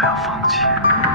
不要放弃。